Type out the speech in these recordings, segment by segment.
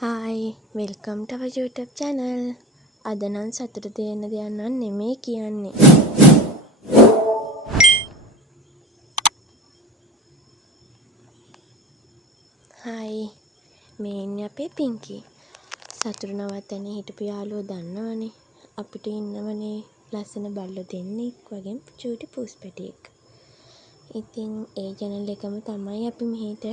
Hi welcome two our YouTube channel. අද නම් සතුට දෙන්න දෙයක් නම් නෙමෙයි කියන්නේ. හායි මේ ඉන්නේ අපේ පිංකි. සතුට නවත්තන්නේ හිටපු යාළුවෝ දන්නවනේ. අපිට ඉන්නවනේ ලස්සන බල්ලෝ දෙන්නෙක් වගේ චූටි පුස්පැටියෙක්. ඉතින් ඒ channel එකම තමයි අපි මෙහෙට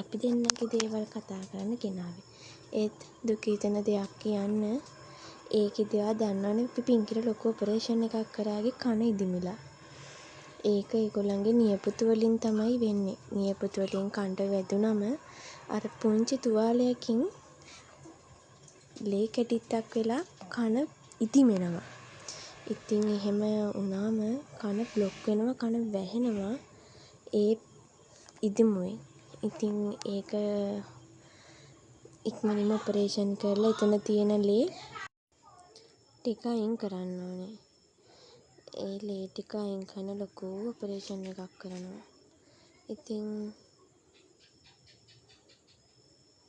අපි දෙන්නගේ දේවල් කතා කරන්න ගෙනාවේ. ඒත් දුක හිතෙන දෙයක් කියන්න. ඒකෙදි ඔයා දන්නවනේ අපි පිංකිට ලොකු ඔපරේෂන් එකක් කරාගේ කන ඉදිමිලා. ඒක ඒගොල්ලන්ගේ නියපොතු වලින් තමයි වෙන්නේ. නියපොතු වලින් කනට වැදුනම අර පුංචි තුවාලයකින් ලේ කැටිත්තක් වෙලා කන ඉදිමෙනවා. ඉතින් එහෙම වුණාම කන බ්ලොක් වෙනවා, කන වැහෙනවා ඒ ඉදිමුවෙන්. ඉතින් ඒක ඉක්මනින්ම ඔපරේෂන් කරලා එතන තියෙන ලේ ටික අයින් කරන්න ඕනේ. ඒ ලේ ටික අයින් කරන ලොකු ඔපරේෂන් එකක් කරනවා. ඉතින්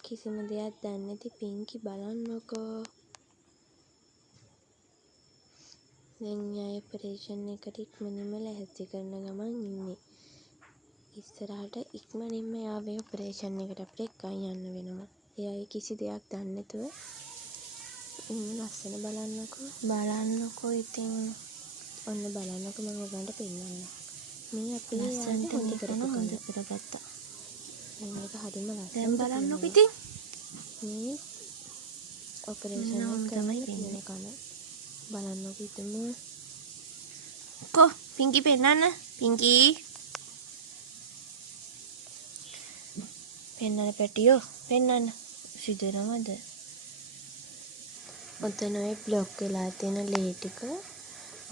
කිසිම දෙයක් දන්නේ නැති පිංකි බලන්නකෝ. දැන් ආයේ ඔපරේෂන් එකට ඉක්මනින්ම ලැහැත්ති කරන ගමන් ඉන්නේ. ඉස්සරහට ඉක්මනින්ම යාවේ ඔපරේෂන් එකට අපිට එක්කන් යන්න වෙනවා. එයා කිසි දෙයක් දන්නේ නැතුව ඉන්න ලස්සන බලන්නකෝ ඉතින් ඔන්න බලන්නකෝ මම ඔයගන්ට පෙන්නන්නම්. මේ අපේ ලස්සනට හොඳ කරපු කන කරගත්තා. මේක හරිම ලස්සනට දැන් බලන්නකෝ ඉතින් මේ ඔපරේෂන් එක තමයි වෙන්නේ කන. බලන්නකෝ ඉතින් කො පිංකි පෙන්නන්න පිංකි පෙන්නන්න පැටියෝ පෙන්නන්න සිදුරමද ඔතන ඔය බ්ලොක් වෙලා තියෙන ලේ ටික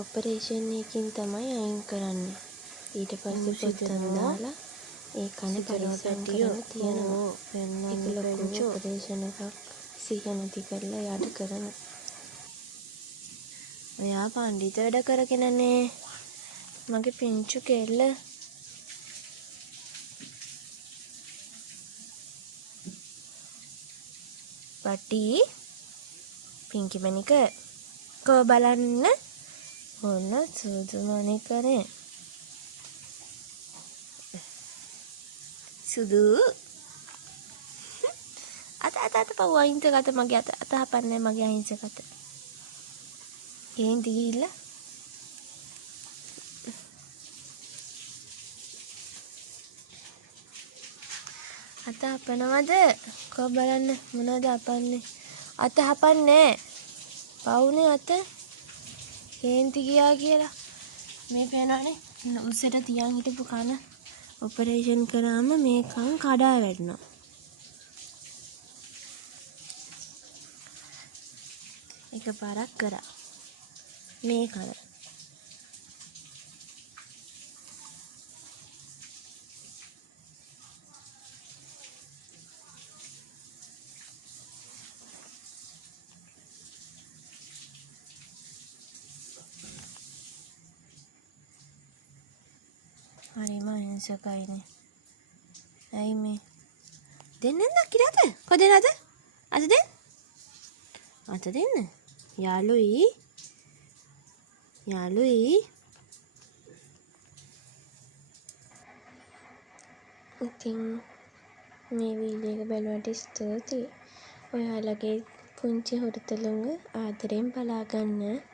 ඔපරේෂන් එකකින් තමයි අයින් කරන්නේ. ඊට පස්සේ පොත්තම් දාලා ඒ කන පරිස්සම් කරන්න තියෙනවා. ඒක ලොකු ඔපරේෂන් එකක් සිහිය නැති කරලා යාට කරන. ඔයා පණ්ඩිත වැඩ කරගෙනනේ මගේ පිංචු කෙල්ල. පටි පිංකි මණික කෝ බලන්න ඔන්න සුදු මණිකනේ සුදු අත පව් අහිංසක අත මගේ අත හපන්නේ මගේ අහිංසක අත කේන්ති ගිහිල්ලා අත හපනවද කෝ බලන්න මොනවද හපන්නේ අත හපන්නේ පවුනේ අත කේන්ති ගියා කියලා මේ පේනවනේ උස්සට තියන් හිටපු කන ඔපරේෂන් කරාම මේ කන් කඩා වැටෙනවා. එකපාරක් කරා මේ කන හරිම අහිංසකයිනේ. ඇයි මේ දෙන්නෙන් දකින්න අත කො දෙන්නද අත දෙන්න යාළුයි ඉතින් මේ වීඩියෝ එක බලුවට ස්තුතියි. ඔයාලගේ පුංචි හුරතලුන්ව ආදරෙන් බලා ගන්න.